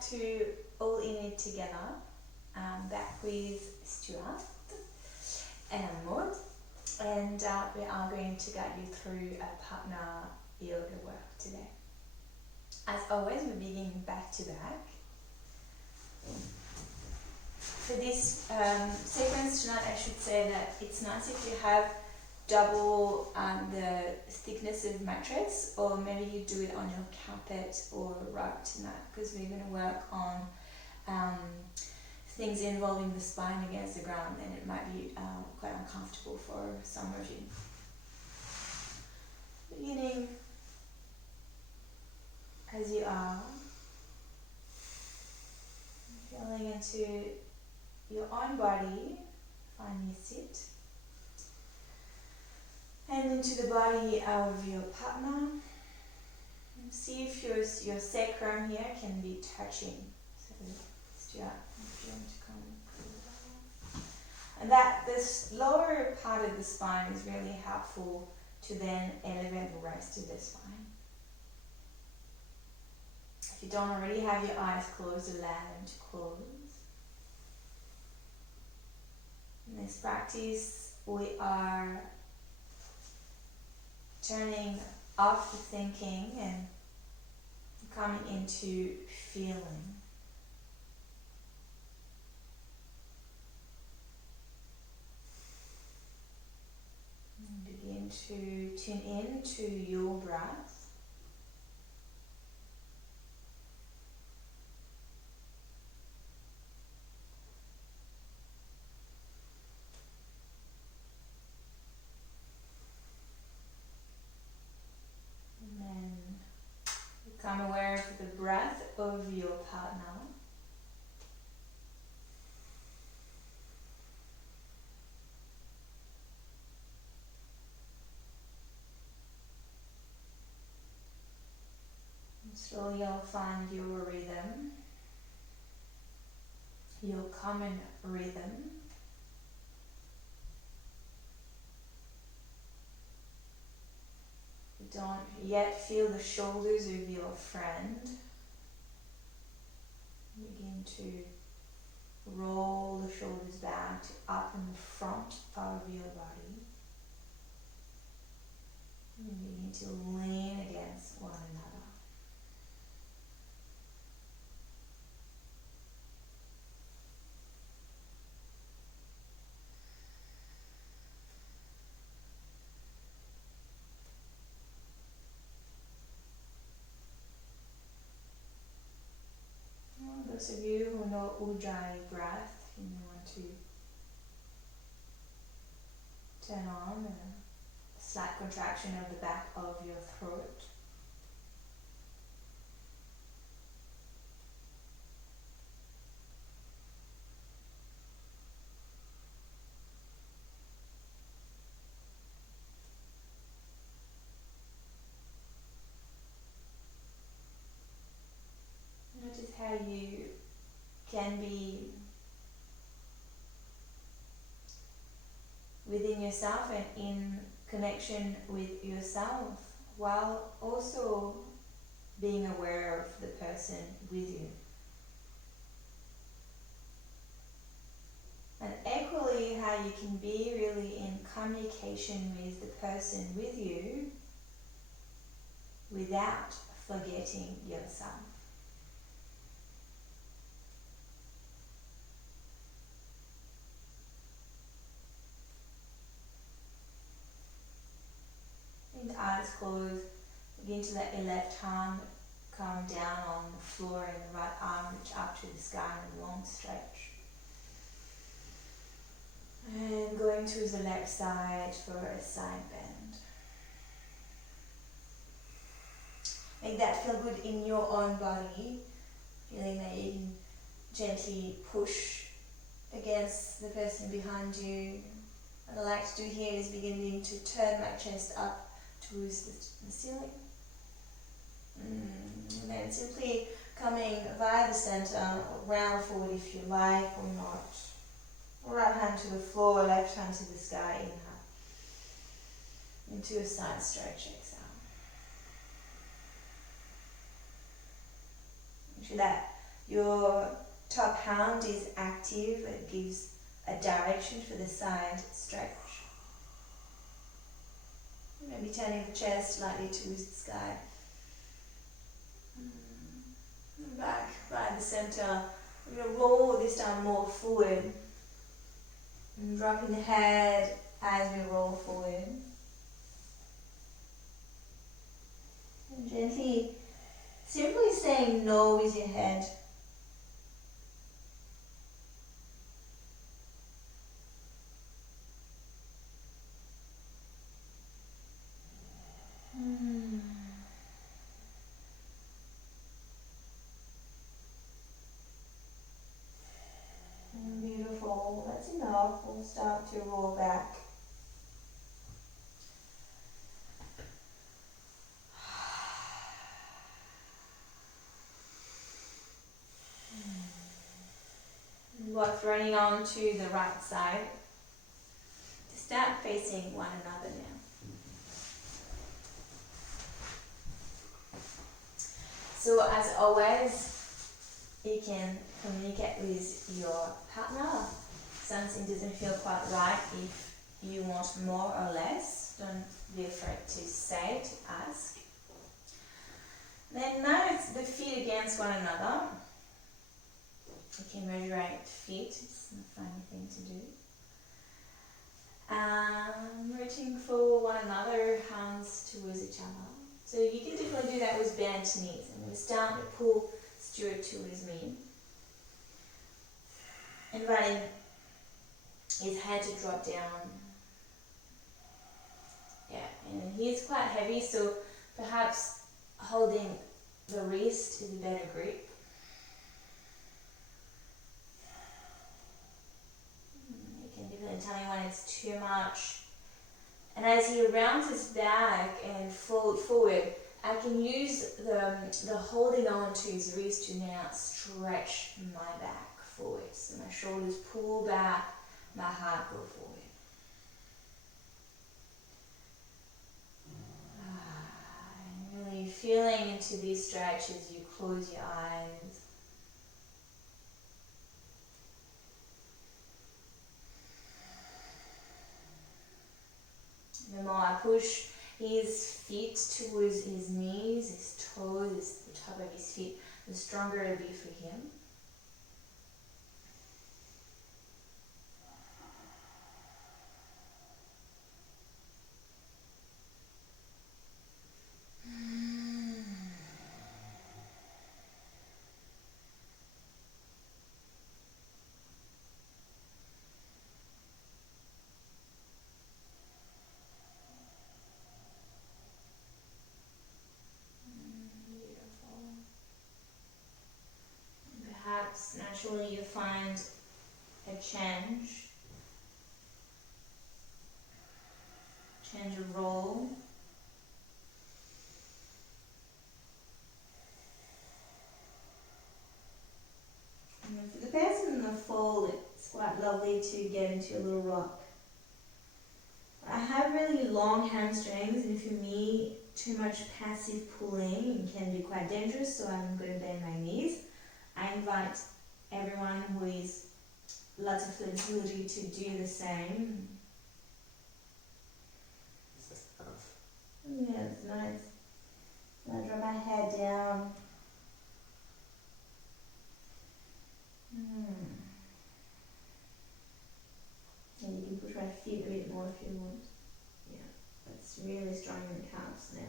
back to All In It Together. Back with Stuart and Maud, and we are going to guide you through a partner yoga work today. As always, we begin back to back. For this sequence tonight, I should say that it's nice if you have double the thickness of mattress, or maybe you do it on your carpet or rug tonight, because we're going to work on things involving the spine against the ground, and it might be quite uncomfortable for some of you. Beginning as you are, feeling into your own body, find your sit, and into the body of your partner. See if your sacrum here can be touching. So, Stuart, if you want to come. And that this lower part of the spine is really helpful to then elevate the rest of the spine. If you don't already have your eyes closed, allow them to close. In this practice, we are turning off the thinking and coming into feeling. And begin to tune in to your breath. Become aware of the breath of your partner. And slowly you'll find your rhythm, your common rhythm. Don't yet feel the shoulders of your friend. Begin to roll the shoulders back to up in the front of your body. And begin to lean against one another. Those of you who know Ujjayi breath, you may want to turn on a slight contraction of the back of your throat. Notice how you can be within yourself and in connection with yourself, while also being aware of the person with you. And equally how you can be really in communication with the person with you without forgetting yourself. The eyes closed, begin to let your left hand come down on the floor and the right arm reach up to the sky in a long stretch. And going to the left side for a side bend. Make that feel good in your own body, feeling that you can gently push against the person behind you. What I like to do here is beginning to turn my chest up towards the ceiling. And then simply coming via the center, round forward if you like or not. Right hand to the floor, left hand to the sky, inhale. Into a side stretch, exhale. Into that Your top hand is active, it gives a direction for the side stretch. Maybe turning the chest slightly towards the sky. Back by the center. We're going to roll this time more forward. And dropping the head as we roll forward. And gently, simply saying no with your head. Beautiful, that's enough. We'll start to roll back. Both running on to the right side. Start facing one another now. So as always, you can communicate with your partner. Something doesn't feel quite right. If you want more or less, don't be afraid to say, to ask. Then note the feet against one another. You can measure feet, it's a funny thing to do. Reaching for one another, hands towards each other. So you can definitely do that with bent knees. I'm going to start to pull Stuart towards me. Inviting his head to drop down. Yeah, and he's quite heavy, so perhaps holding the wrist is a better grip. You can definitely tell me when it's too much. And as he rounds his back and fold forward, I can use the holding on to his wrist to now stretch my back forward. So my shoulders pull back, my heart go forward. And really feeling into these stretches, you close your eyes. The more I push his feet towards his knees, his toes, the top of his feet, the stronger it'll be for him. Naturally you find a change of role. And for the person in the fall, it's quite lovely to get into a little rock. I have really long hamstrings, and for me, too much passive pulling can be quite dangerous, so I'm going to bend my knees. I invite everyone who is lots of flexibility to do the same. Yeah, it's nice. I drop my head down. And you can push my feet a bit more if you want. Yeah, that's really strong in the calves now.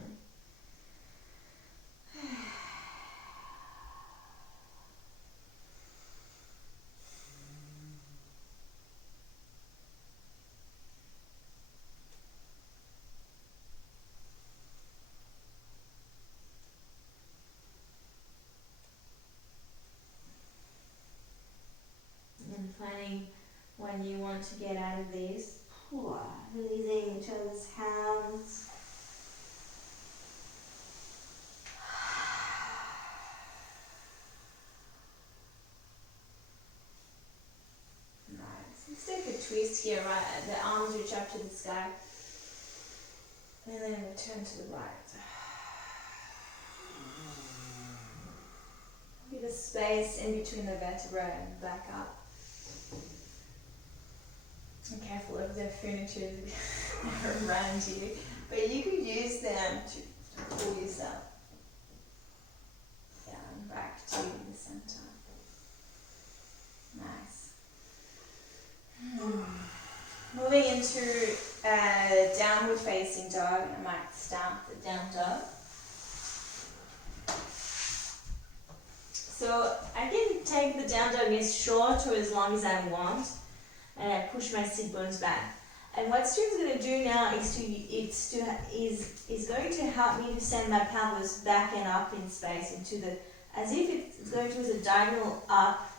And finding when you want to get out of these, releasing each other's hands. Nice. Let's take a twist here, right? The arms reach up to the sky. And then return to the right. Give a space in between the vertebrae and back up. Be careful of the furniture around you, but you could use them to pull yourself down back to the center. Nice. Moving into downward facing dog, I might start the down dog. So I can take the down dog as short or as long as I want, and I push my sit bones back. And what Stuart's going to do now is going to help me to send my pelvis back and up in space into the, as if it's going to as a diagonal up,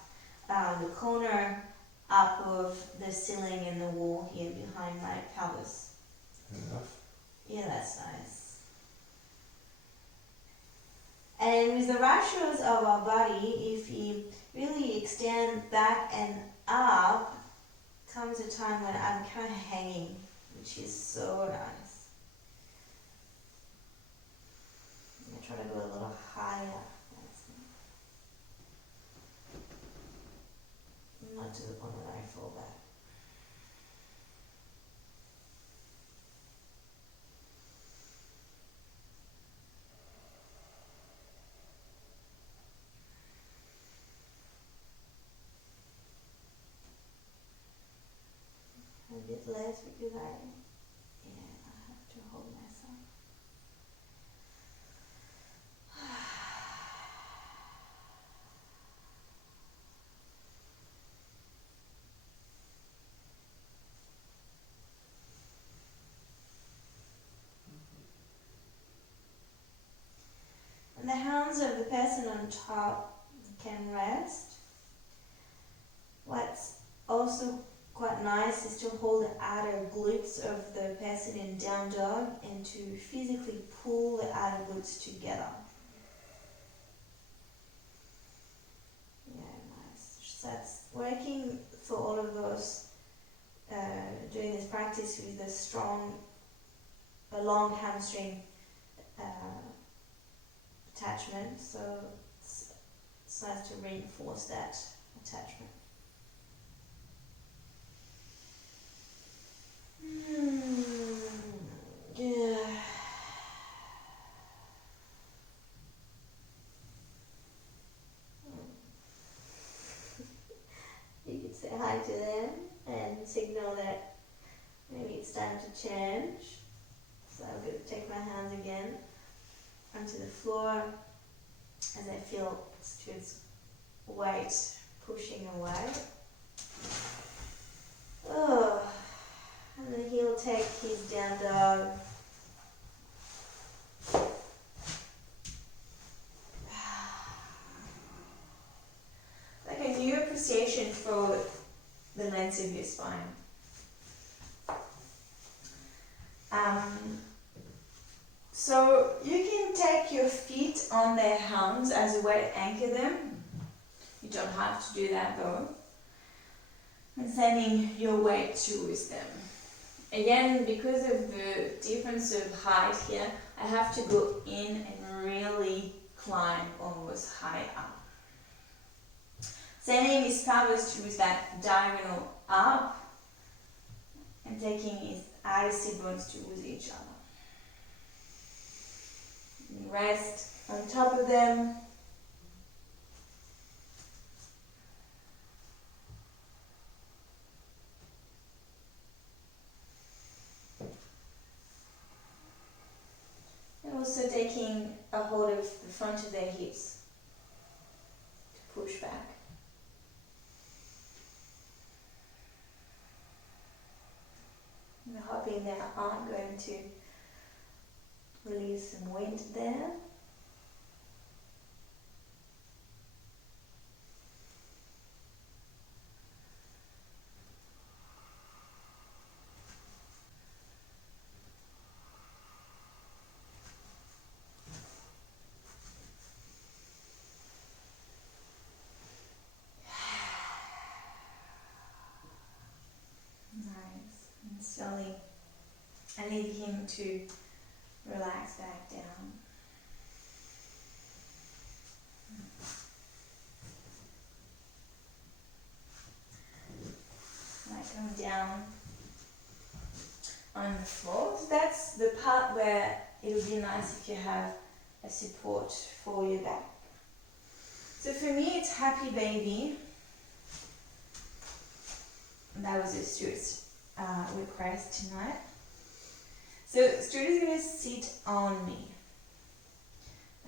the corner up of the ceiling and the wall here behind my pelvis. Enough. Yeah, that's nice. And with the ratios of our body, if you really extend back and up, comes a time when I'm kind of hanging, which is so nice. I'm going to try to go a little higher. Not to the point where I fall back. A bit less because I have to hold myself. And the hands of the person on top can rest. What's also quite nice is to hold the outer glutes of the person in down dog and to physically pull the outer glutes together. Yeah, nice. So that's working for all of those doing this practice with a long hamstring attachment. So it's nice to reinforce that attachment. Yeah. You can say hi to them and signal that maybe it's time to change. So I'm going to take my hands again onto the floor as I feel Stuart's weight pushing away. Oh. And then he'll take his down dog. Like a new appreciation for the length of your spine. So you can take your feet on their hands as a way to anchor them. You don't have to do that though. And sending your weight towards them. Again, because of the difference of height here, I have to go in and really climb almost high up. Sending his pelvis towards that diagonal up and taking his outer sit bones towards each other. And rest on top of them. And also taking a hold of the front of their hips to push back. I'm hoping that I'm going to release some wind there. Slowly, I need him to relax back down. the floor. So that's the part where it would be nice if you have a support for your back. So for me, it's Happy Baby. That was a Stuart's request tonight. So Stuart is going to sit on me.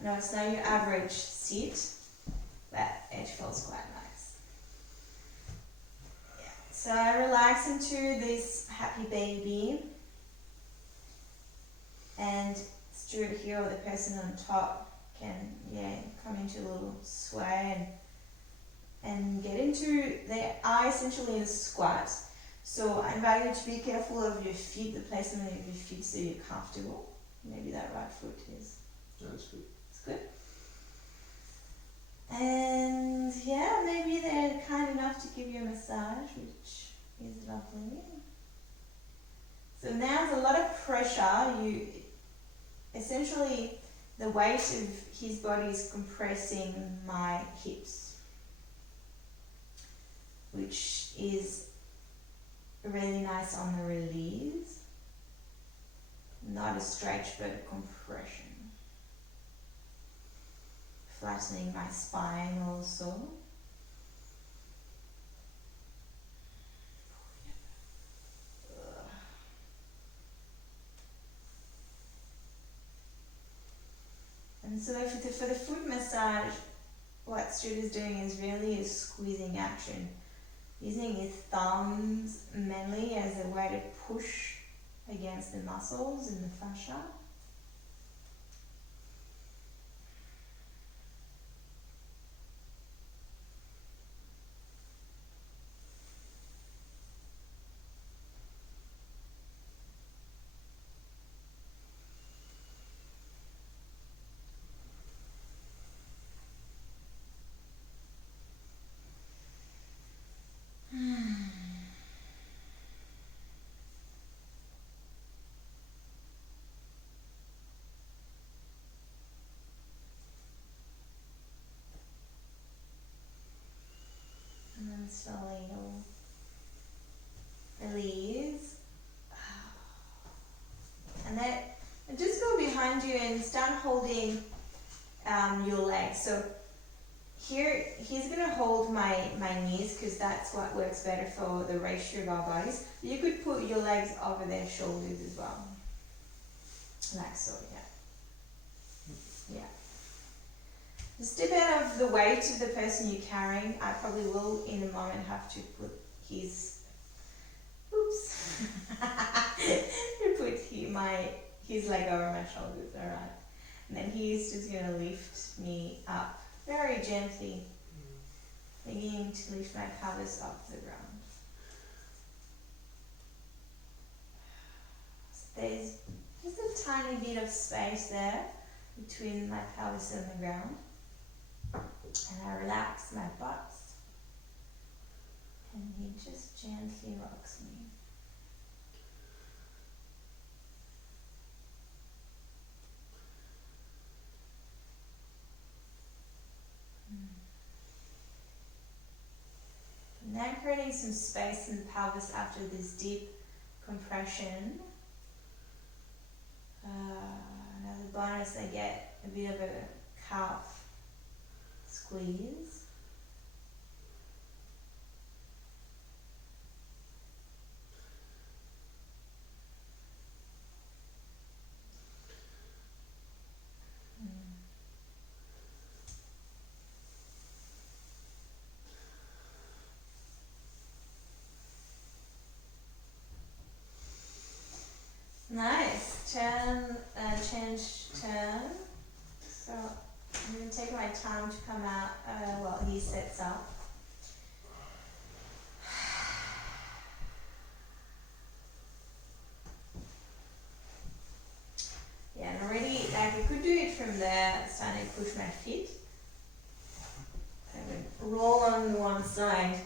I know it's not your average sit, but it feels quite nice. Yeah. So I relax into this Happy Baby, and Stuart here, or the person on top, can come into a little sway and get into, they are essentially in a squat. So I invite you to be careful of your feet, the placement of your feet, so you're comfortable. Maybe that right foot is. That's good. It's good. And yeah, maybe they're kind enough to give you a massage, which is lovely. So now there's a lot of pressure. You essentially, the weight of his body is compressing my hips, which is really nice on the release. Not a stretch, but a compression. Flattening my spine also. And so for the foot massage, what Stuart is doing is really a squeezing action. Using his thumbs mainly as a way to push against the muscles in the fascia. And then slowly release. And then just go behind you and start holding your legs. So here, he's going to hold my knees because that's what works better for the ratio of our bodies. You could put your legs over their shoulders as well. Like so, yeah. Just a bit of the weight of the person you're carrying. I probably will in a moment have to put his, his leg over my shoulders, alright. And then he's just going to lift me up very gently, beginning to lift my pelvis off the ground. So there's just a tiny bit of space there between my pelvis and the ground. And I relax my butt. And he just gently rocks me. Now creating some space in the pelvis after this deep compression. Another bonus, I get a bit of a calf squeeze. Nice. Turn. So I'm going to take my time to come out while he sets up. Yeah, and already, like I could do it from there, starting to push my feet. I would roll on one side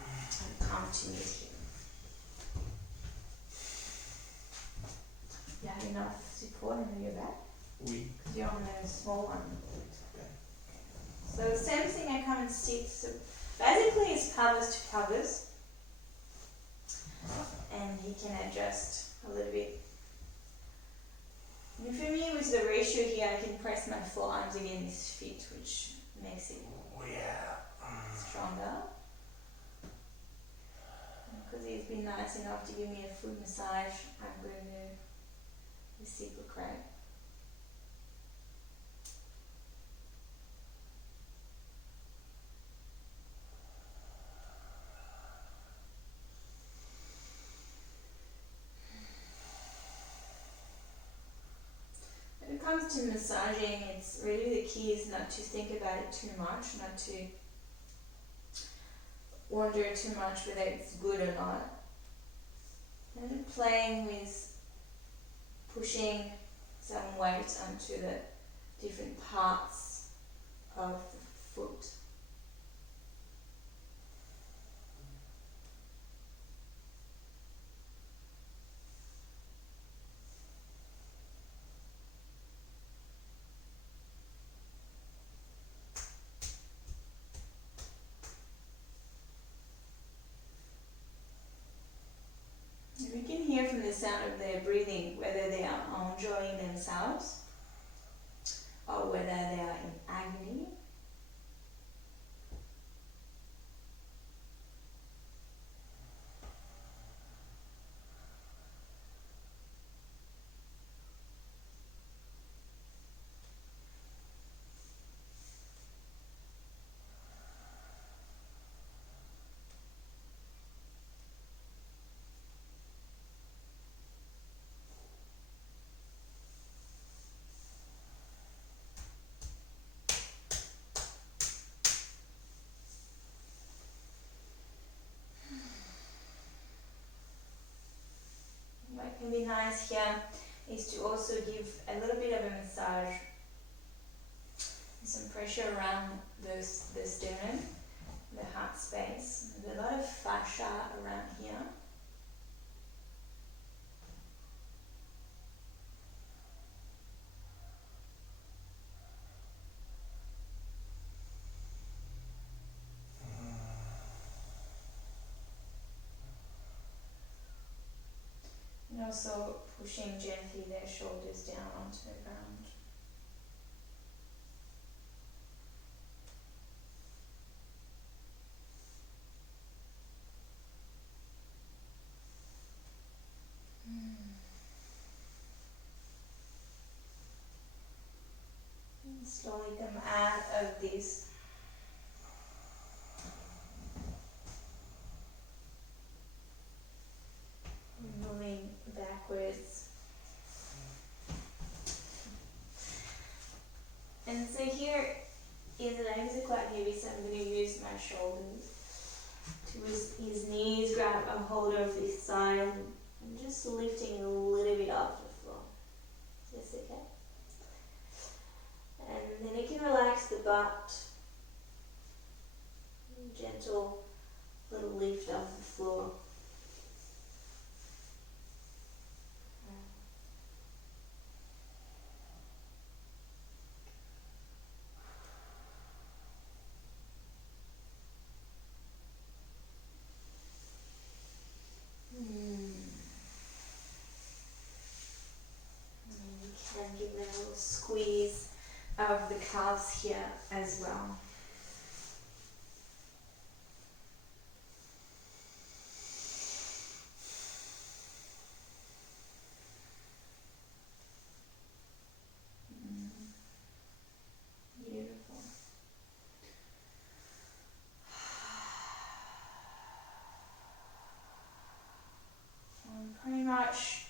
and come to meet you. You have enough support on your back? Oui. Because you're on the small one. Okay. So same thing, I come and sit. So basically it's pelvis to pelvis. And he can adjust a little bit. And for me, with the ratio here, I can press my forearms against his feet, which makes it stronger. Because he's been nice enough to give me a foot massage, I'm going to reciprocate. When it comes to massaging, it's really the key is not to think about it too much, not to wonder too much whether it's good or not. And playing with pushing some weight onto the different parts of the foot. And we can hear from the sound of their breathing whether they are enjoying themselves or whether they are in agony. What can be nice here is to also give a little bit of a massage, some pressure around the sternum, the heart space. There's a lot of fascia around here. And also pushing gently their shoulders down onto the ground. And slowly come out of this. Moving backwards. And so here, the legs are quite heavy, so I'm going to use my shoulders to his knees, grab a hold of this side, and just lifting a little bit off the floor. That's okay. And then you can relax the butt. Gentle little lift off the floor. And give them a little squeeze of the calves here as well. Beautiful. Pretty much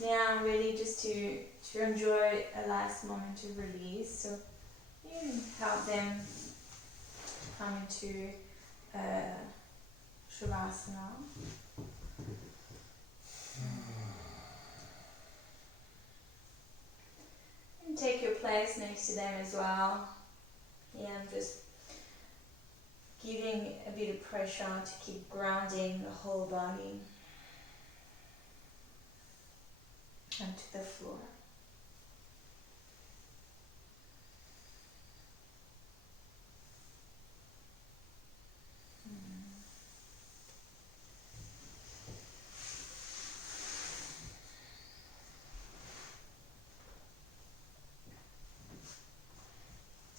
now I'm ready just to enjoy a last moment of release. So you can help them come into Shavasana. And take your place next to them as well. And just giving a bit of pressure to keep grounding the whole body onto the floor.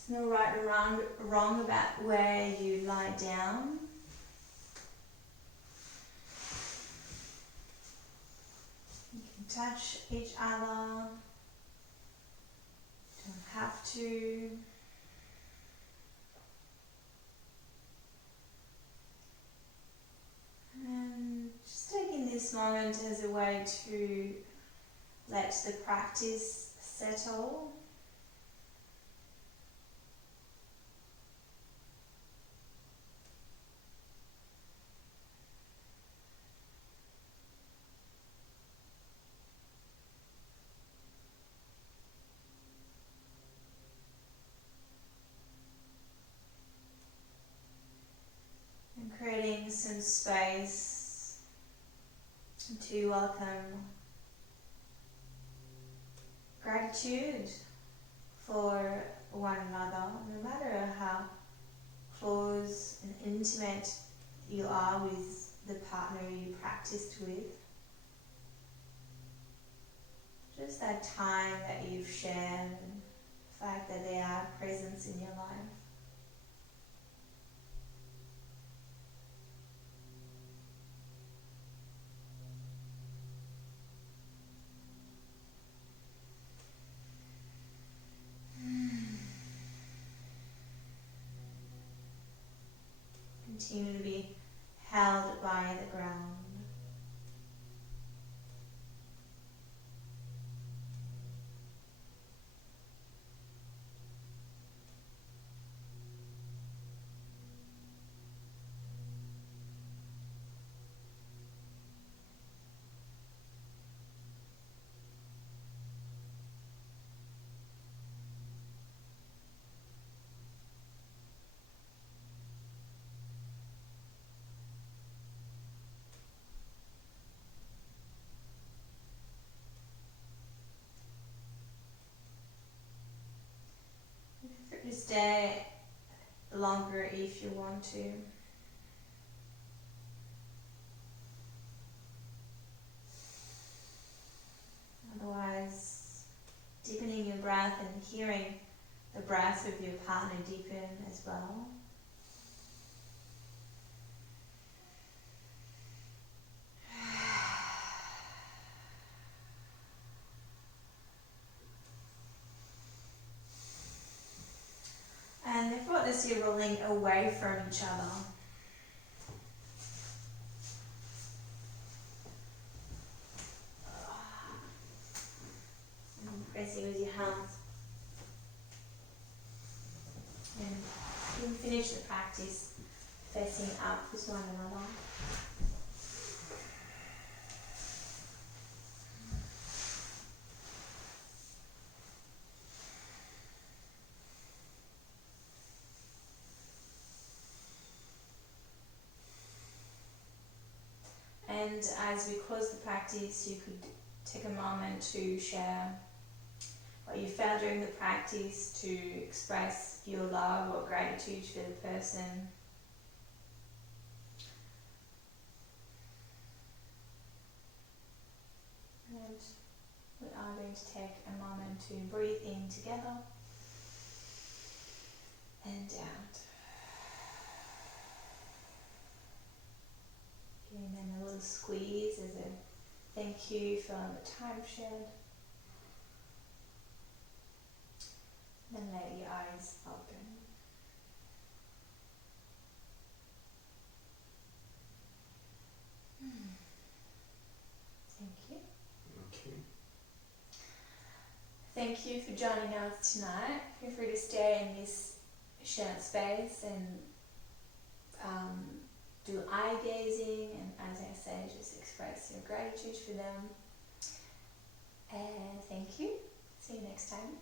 There's no right or wrong about where you lie down. You can touch each other. You don't have to. And just taking this moment as a way to let the practice settle. And creating some space to welcome gratitude for one another, no matter how close and intimate you are with the partner you practiced with. Just that time that you've shared and the fact that they are presence in your life. Continue to be held by the ground. Just stay longer if you want to. Otherwise, deepening your breath and hearing the breath of your partner deepen as well. And effortlessly you're rolling away from each other. And pressing with your hands. And you can finish the practice facing up with one another. And as we close the practice, you could take a moment to share what you felt during the practice, to express your love or gratitude for the person. And we are going to take a moment to breathe in together and out. Giving them a little squeeze as a thank you for the time shared. Then let your eyes open. Thank you. Okay. Thank you for joining us tonight. Feel free to stay in this shared space and do eye gazing, and as I say, just express your gratitude for them. And thank you. See you next time.